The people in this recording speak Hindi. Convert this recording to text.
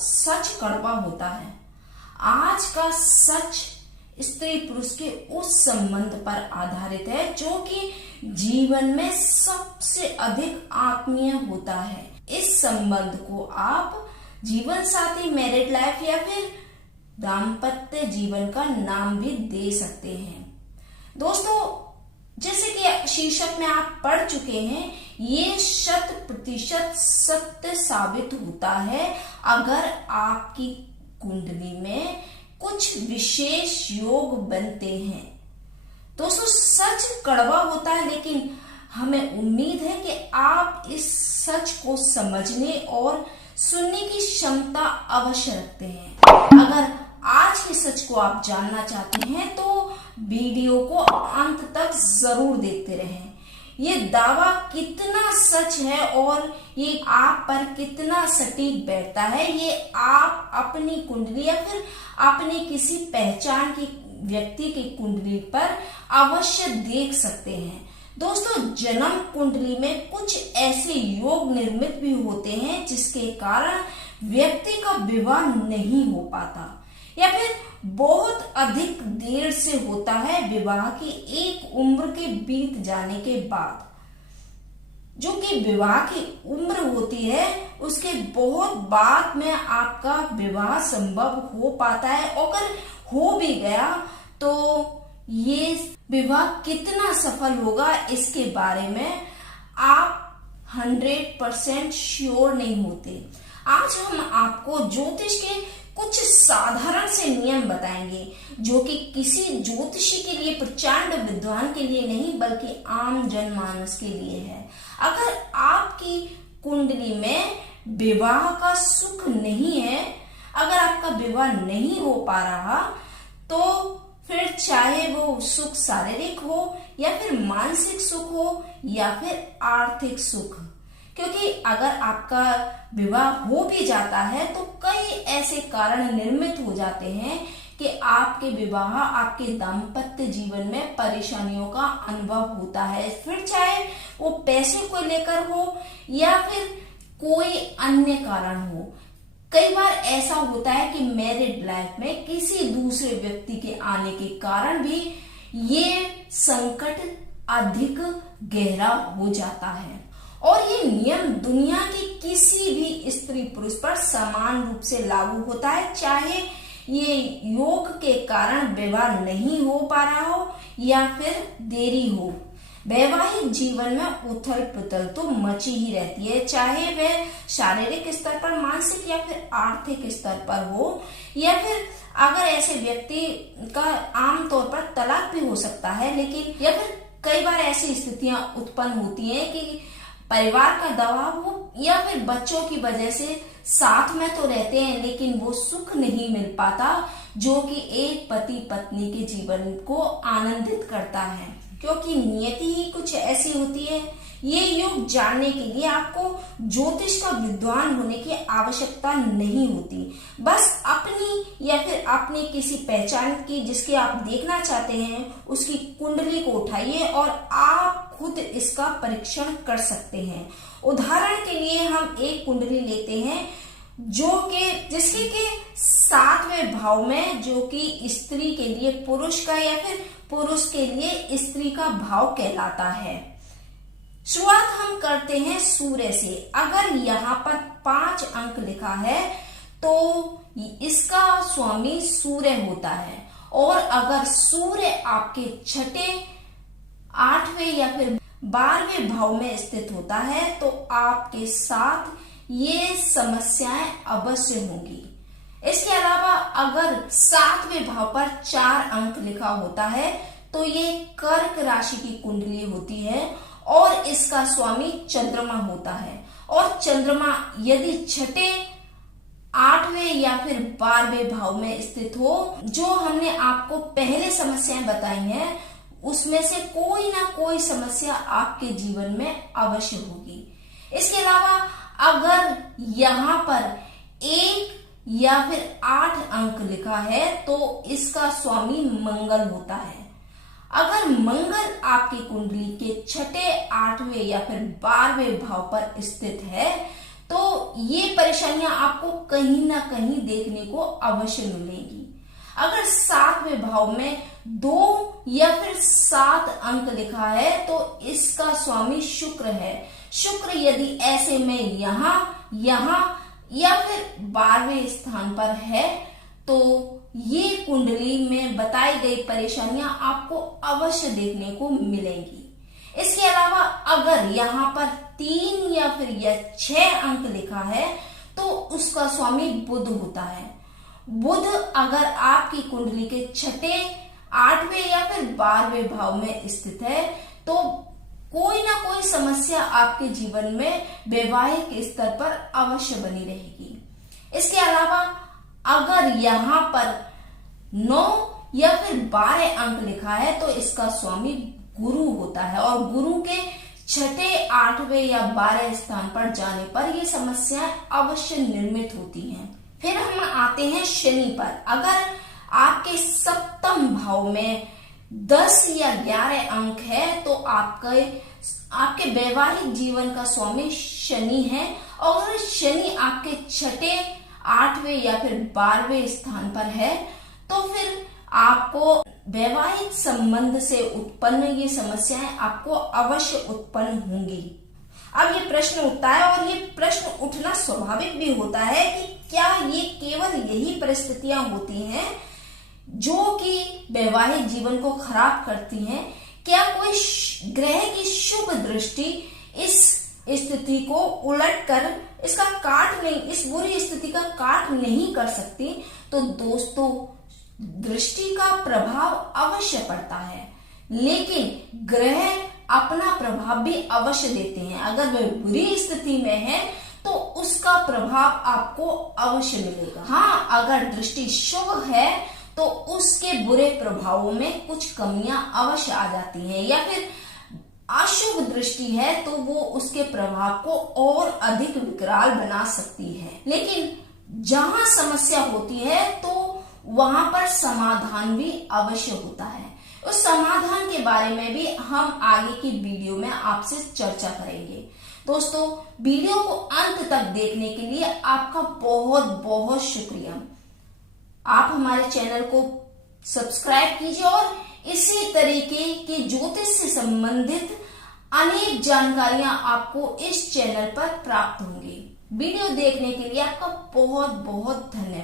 सच कड़वा होता है। आज का सच स्त्री पुरुष के उस संबंध पर आधारित है जो कि जीवन में सबसे अधिक आत्मीय होता है। इस संबंध को आप जीवन साथी, मैरिड लाइफ या फिर दाम्पत्य जीवन का नाम भी दे सकते हैं। दोस्तों, जैसे कि शीर्षक में आप पढ़ चुके हैं, ये 100% सत्य साबित होता है अगर आपकी कुंडली में कुछ विशेष योग बनते हैं। दोस्तों, सच कड़वा होता है, लेकिन हमें उम्मीद है कि आप इस सच को समझने और सुनने की क्षमता अवश्य रखते हैं। अगर आज के सच को आप जानना चाहते हैं तो वीडियो को अंत तक जरूर देखते रहें। ये दावा कितना सच है और ये आप पर कितना सटीक बैठता है, ये आप अपनी कुंडली या फिर अपनी किसी पहचान की व्यक्ति की कुंडली पर अवश्य देख सकते हैं। दोस्तों, जन्म कुंडली में कुछ ऐसे योग निर्मित भी होते हैं जिसके कारण व्यक्ति का विवाह नहीं हो पाता या फिर बहुत अधिक देर से होता है विवाह की एक उम्र के बीत जाने के बाद। जो कि विवाह की उम्र होती है उसके बहुत बाद में आपका विवाह संभव हो पाता है। अगर हो भी गया तो ये विवाह कितना सफल होगा इसके बारे में आप 100% श्योर नहीं होते। आज हम आपको ज्योतिष के कुछ साधारण से नियम बताएंगे जो कि किसी ज्योतिषी के लिए, प्रचंड विद्वान के लिए नहीं बल्कि आम जनमानस के लिए है। अगर आपकी कुंडली में विवाह का सुख नहीं है, अगर आपका विवाह नहीं हो पा रहा, तो फिर चाहे वो सुख शारीरिक हो या फिर मानसिक सुख हो या फिर आर्थिक सुख, क्योंकि अगर आपका विवाह हो भी जाता है तो कई ऐसे कारण निर्मित हो जाते हैं कि आपके विवाह, आपके दाम्पत्य जीवन में परेशानियों का अनुभव होता है। फिर चाहे वो पैसे को लेकर हो या फिर कोई अन्य कारण हो। कई बार ऐसा होता है कि मैरिड लाइफ में किसी दूसरे व्यक्ति के आने के कारण भी ये संकट अधिक गहरा हो जाता है। और ये नियम दुनिया की किसी भी स्त्री पुरुष पर समान रूप से लागू होता है, चाहे ये योग के कारण विवाह नहीं हो पा रहा हो या फिर देरी हो। वैवाहिक जीवन में उथल पुथल तो मची ही रहती है, चाहे वह शारीरिक स्तर पर, मानसिक या फिर आर्थिक स्तर पर हो, या फिर अगर ऐसे व्यक्ति का आमतौर पर तलाक भी हो सकता है। लेकिन या फिर कई बार ऐसी स्थितियां उत्पन्न होती हैं कि परिवार का दबाव हो या फिर बच्चों की वजह से साथ में तो रहते हैं लेकिन वो सुख नहीं मिल पाता जो कि एक पति पत्नी के जीवन को आनंदित करता है, क्योंकि नियति ही कुछ ऐसी होती है। ये योग जानने के लिए आपको ज्योतिष का विद्वान होने की आवश्यकता नहीं होती। बस अपनी या फिर अपनी किसी पहचान की जिसकी आप देखना चाहते हैं उसकी कुंडली को उठाइए और आप खुद इसका परीक्षण कर सकते हैं। उदाहरण के लिए हम एक कुंडली लेते हैं जो कि जिसके के 7वें भाव में, जो कि स्त्री के लिए पुरुष का या फिर पुरुष के लिए स्त्री का भाव कहलाता है। शुरुआत हम करते हैं सूर्य से। अगर यहाँ पर 5 अंक लिखा है तो इसका स्वामी सूर्य होता है, और अगर सूर्य आपके 6, 8वें या फिर 12वें भाव में स्थित होता है तो आपके साथ ये समस्याएं अवश्य होंगी। इसके अलावा अगर 7वें भाव पर 4 अंक लिखा होता है तो ये कर्क राशि की कुंडली होती है और इसका स्वामी चंद्रमा होता है। और चंद्रमा यदि 6, 8वें या फिर 12वें भाव में स्थित हो, जो हमने आपको पहले समस्याएं बताई हैं उसमें से कोई ना कोई समस्या आपके जीवन में अवश्य होगी। इसके अलावा अगर यहाँ पर 1 या फिर 8 अंक लिखा है तो इसका स्वामी मंगल होता है। अगर मंगल आपकी कुंडली के 6, 8वें या फिर 12वें भाव पर स्थित है तो ये परेशानियां आपको कहीं ना कहीं देखने को अवश्य मिलेंगी। अगर 7वें भाव में 2 या फिर 7 अंक लिखा है तो इसका स्वामी शुक्र है। शुक्र यदि ऐसे में यहाँ या फिर 12वें स्थान पर है तो ये कुंडली में बताई गई परेशानियां आपको अवश्य देखने को मिलेंगी। इसके अलावा अगर यहाँ पर 3 या फिर 6 अंक लिखा है तो उसका स्वामी बुध होता है। बुध अगर आपकी कुंडली के 6, 8वें या फिर 12वें भाव में स्थित है तो कोई ना कोई समस्या आपके जीवन में वैवाहिक स्तर पर अवश्य बनी रहेगी। इसके अलावा अगर यहाँ पर 9 या फिर 12 अंक लिखा है तो इसका स्वामी गुरु होता है और गुरु के 6, 8वें या 12 स्थान पर जाने पर ये समस्याएं अवश्य निर्मित होती हैं। फिर हम आते हैं शनि पर। अगर आपके 7वें भाव में 10 या 11 अंक है तो आपके वैवाहिक जीवन का स्वामी शनि है और शनि आपके 6, 8वें या फिर 12वें स्थान पर है तो फिर आपको वैवाहिक संबंध से उत्पन्न ये समस्याएं आपको अवश्य उत्पन्न होंगी। अब ये प्रश्न उठता है और ये प्रश्न उठना स्वाभाविक भी होता है कि क्या ये केवल यही परिस्थितियां होती हैं जो कि वैवाहिक जीवन को खराब करती हैं? क्या कोई ग्रह की शुभ दृष्टि इस स्थिति को उलट कर इस बुरी स्थिति का काट नहीं कर सकती? तो दोस्तों, दृष्टि का प्रभाव अवश्य पड़ता है, लेकिन ग्रह अपना प्रभाव भी अवश्य देते हैं। अगर वह बुरी स्थिति में है तो उसका प्रभाव आपको अवश्य मिलेगा। हाँ, अगर दृष्टि शुभ है तो उसके बुरे प्रभावों में कुछ कमियां अवश्य आ जाती हैं, या फिर अशुभ दृष्टि है तो वो उसके प्रभाव को और अधिक विकराल बना सकती है। लेकिन जहां समस्या होती है तो वहां पर समाधान भी अवश्य होता है। उस समाधान के बारे में भी हम आगे की वीडियो में आपसे चर्चा करेंगे। दोस्तों, वीडियो को अंत तक देखने के लिए आपका बहुत बहुत शुक्रिया। आप हमारे चैनल को सब्सक्राइब कीजिए और इसी तरीके की ज्योतिष से संबंधित अनेक जानकारियां आपको इस चैनल पर प्राप्त होंगी। वीडियो देखने के लिए आपका बहुत बहुत धन्यवाद।